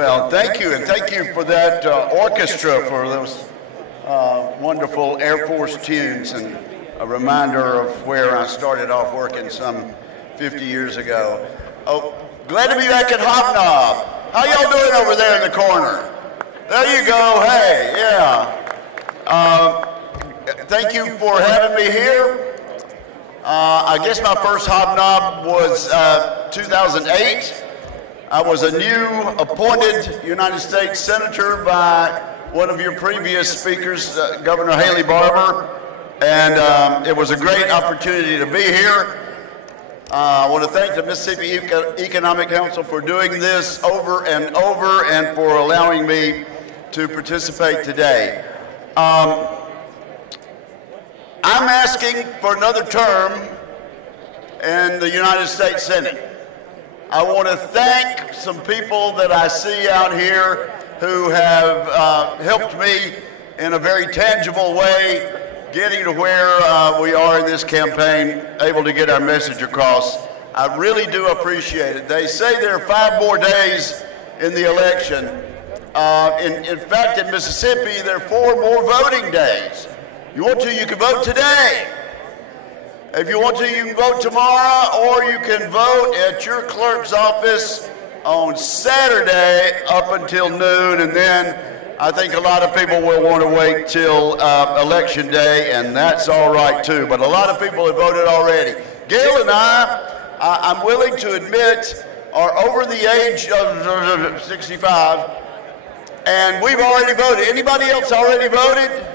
Well, thank you, and thank you for that orchestra for those wonderful Air Force tunes, and a reminder of where I started off working some 50 years ago. Oh, glad to be back at Hobnob. How y'all doing over there in the corner? There you go. Hey, yeah. Thank you for having me here. I guess my first Hobnob was 2008. I was a new appointed United States Senator by one of your previous speakers, Governor Haley Barbour, and it was a great opportunity to be here. I want to thank the Mississippi Economic Council for doing this over and over and for allowing me to participate today. I'm asking for another term in the United States Senate. I want to thank some people that I see out here who have helped me in a very tangible way getting to where we are in this campaign, able to get our message across. I really do appreciate it. They say there are 5 more days in the election. In fact, in Mississippi, there are 4 more voting days. You want to, you can vote today. If you want to, you can vote tomorrow, or you can vote at your clerk's office on Saturday up until noon, and then I think a lot of people will want to wait till election day, and that's all right too. But a lot of people have voted already. Gail and I'm willing to admit, are over the age of 65, and we've already voted. Anybody else already voted?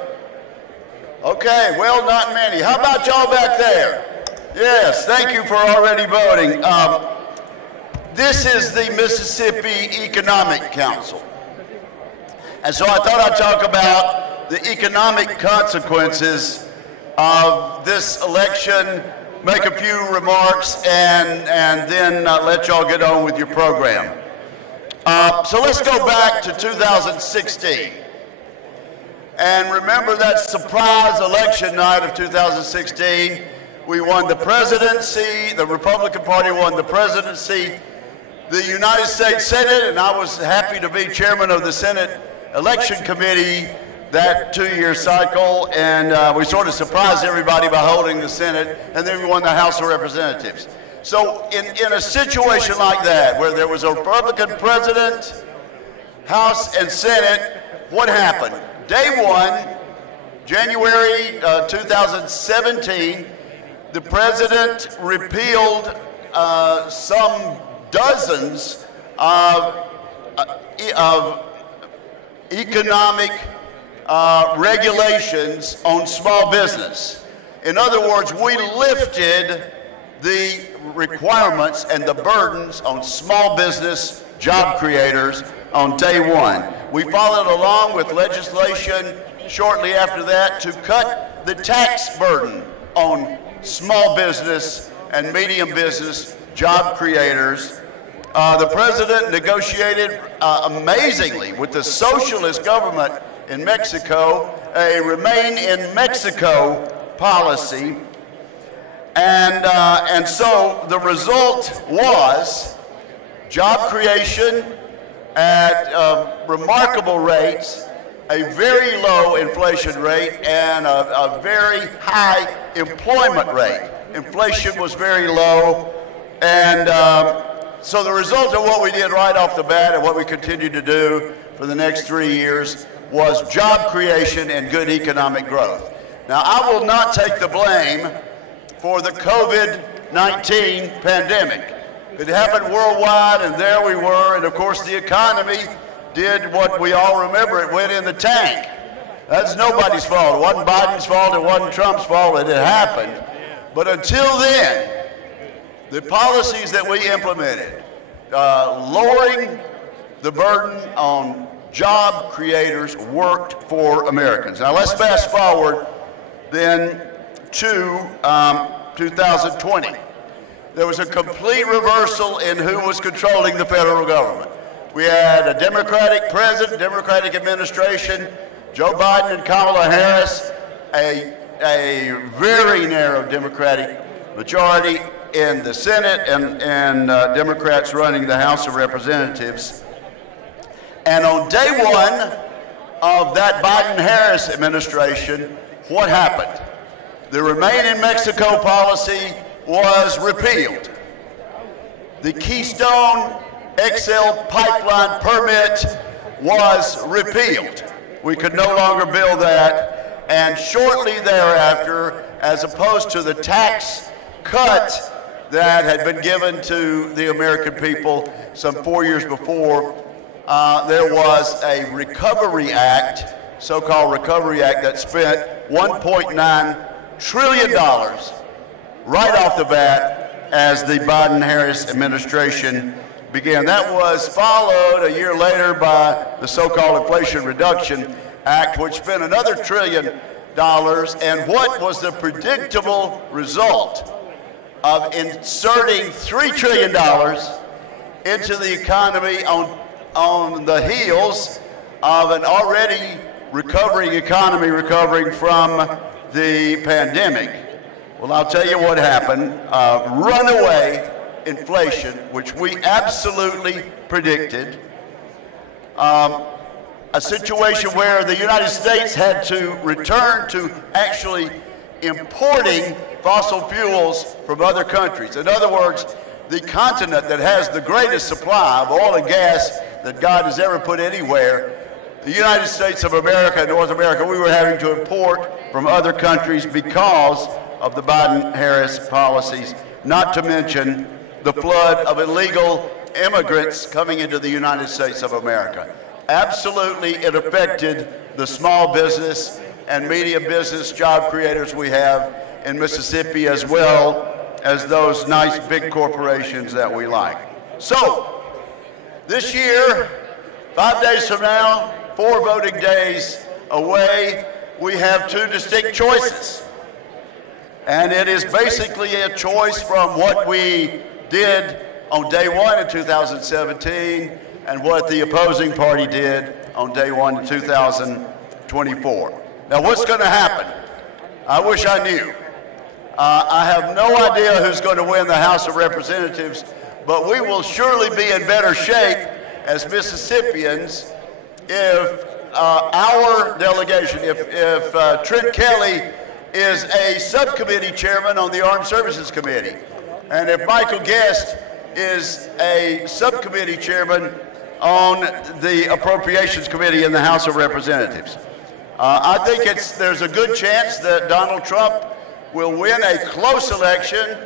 Okay, well, not many. How about y'all back there? Yes, thank you for already voting. This is the Mississippi Economic Council. And so I thought I'd talk about the economic consequences of this election, make a few remarks, and then let y'all get on with your program. So let's go back to 2016. And remember that surprise election night of 2016. We won the presidency, the Republican Party won the presidency, the United States Senate, and I was happy to be chairman of the Senate Election Committee that 2-year cycle, and we sort of surprised everybody by holding the Senate, and then we won the House of Representatives. So in a situation like that, where there was a Republican president, House, and Senate, what happened? Day 1, January 2017, the president repealed some dozens of economic regulations on small business. In other words, we lifted the requirements and the burdens on small business job creators on day 1. We followed along with legislation shortly after that to cut the tax burden on small business and medium business job creators. The president negotiated amazingly with the socialist government in Mexico a Remain in Mexico policy. And so the result was job creation at remarkable rates, a very low inflation rate, and a very high employment rate. Inflation was very low, and so the result of what we did right off the bat and what we continue to do for the next 3 years was job creation and good economic growth. Now, I will not take the blame for the COVID-19 pandemic. It happened worldwide, and there we were, and of course the economy did what we all remember, it went in the tank. That's nobody's fault. It wasn't Biden's fault, it wasn't Trump's fault, it had happened. But until then, the policies that we implemented, lowering the burden on job creators, worked for Americans. Now let's fast forward then to 2020. There was a complete reversal in who was controlling the federal government. We had a Democratic president, Democratic administration, Joe Biden and Kamala Harris, a very narrow Democratic majority in the Senate, and Democrats running the House of Representatives. And on day one of that Biden-Harris administration, what happened? The Remain in Mexico policy was repealed. The Keystone XL pipeline permit was repealed. We could no longer build that. And shortly thereafter, as opposed to the tax cut that had been given to the American people some 4 years before, there was a Recovery Act, so-called Recovery Act, that spent $1.9 trillion right off the bat as the Biden-Harris administration began. That was followed a year later by the so-called Inflation Reduction Act, which spent another $1 trillion. And what was the predictable result of inserting $3 trillion into the economy on the heels of an already recovering economy, recovering from the pandemic? Well, I'll tell you what happened. Runaway inflation, which we absolutely predicted. A situation where the United States had to return to actually importing fossil fuels from other countries. In other words, the continent that has the greatest supply of oil and gas that God has ever put anywhere, the United States of America, North America, we were having to import from other countries because of the Biden-Harris policies, not to mention the flood of illegal immigrants coming into the United States of America. Absolutely, it affected the small business and medium business job creators we have in Mississippi, as well as those nice big corporations that we like. So, this year, 5 days from now, 4 voting days away, we have 2 distinct choices. And it is basically a choice from what we did on day one in 2017 and what the opposing party did on day one in 2024. Now, what's going to happen? I wish I knew. I have no idea who's going to win the House of Representatives, but we will surely be in better shape as Mississippians if our delegation, if Trent Kelly is a subcommittee chairman on the Armed Services Committee, and if Michael Guest is a subcommittee chairman on the Appropriations Committee in the House of Representatives. I think there's a good chance that Donald Trump will win a close election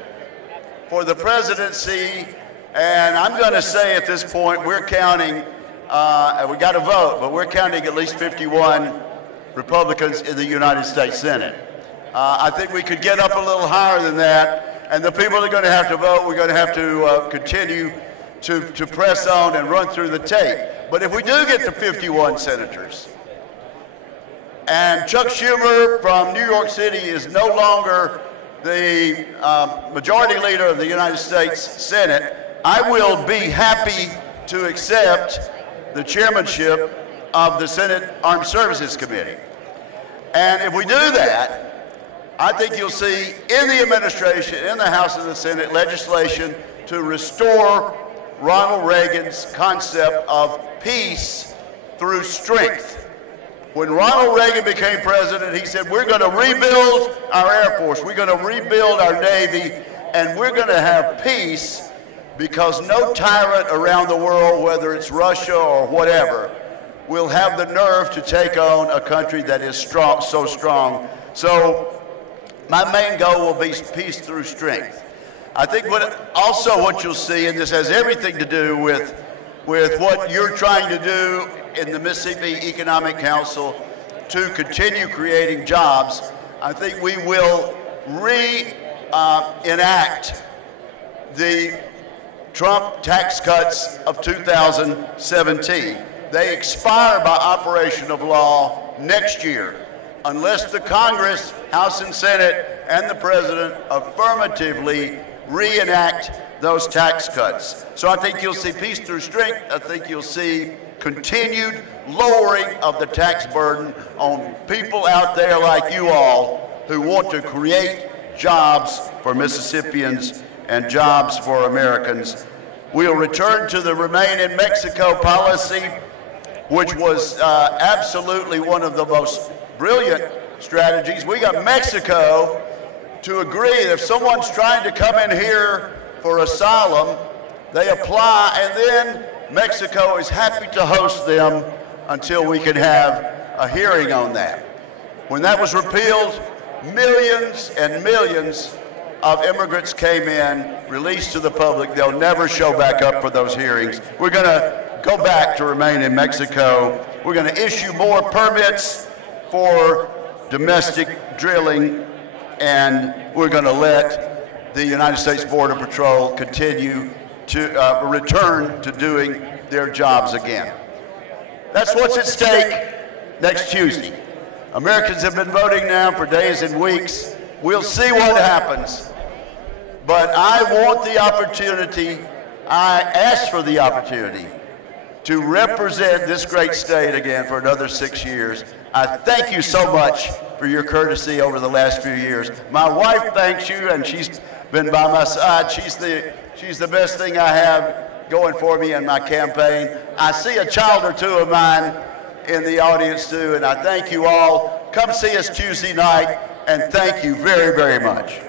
for the presidency, and I'm going to say at this point we're counting, we got to vote, but we're counting at least 51 Republicans in the United States Senate. I think we could get up a little higher than that, and the people are going to have to vote. We're going to have to continue to press on and run through the tape. But if we do get to 51 senators, and Chuck Schumer from New York City is no longer the majority leader of the United States Senate, I will be happy to accept the chairmanship of the Senate Armed Services Committee. And if we do that, I think you'll see in the administration, in the House and the Senate, legislation to restore Ronald Reagan's concept of peace through strength. When Ronald Reagan became president, he said, we're going to rebuild our Air Force, we're going to rebuild our Navy, and we're going to have peace because no tyrant around the world, whether it's Russia or whatever, will have the nerve to take on a country that is strong, so strong. So my main goal will be peace through strength. I think what you'll see, and this has everything to do with what you're trying to do in the Mississippi Economic Council to continue creating jobs, I think we will reenact the Trump tax cuts of 2017. They expire by operation of law next year, unless the Congress, House and Senate, and the President affirmatively reenact those tax cuts. So I think you'll see peace through strength. I think you'll see continued lowering of the tax burden on people out there like you all who want to create jobs for Mississippians and jobs for Americans. We'll return to the Remain in Mexico policy, which was absolutely one of the most brilliant strategies. We got Mexico to agree that if someone's trying to come in here for asylum, they apply, and then Mexico is happy to host them until we can have a hearing on that. When that was repealed, millions and millions of immigrants came in, released to the public. They'll never show back up for those hearings. We're going to go back to remain in Mexico. We're going to issue more permits for domestic drilling, and we're going to let the United States Border Patrol continue to return to doing their jobs again. That's what's at stake next Tuesday. Americans have been voting now for days and weeks. We'll see what happens. But I want the opportunity, I asked for the opportunity to represent this great state again for another 6 years. I thank you so much for your courtesy over the last few years. My wife thanks you, and she's been by my side. She's the best thing I have going for me in my campaign. I see a child or two of mine in the audience too, and I thank you all. Come see us Tuesday night, and thank you very, very much.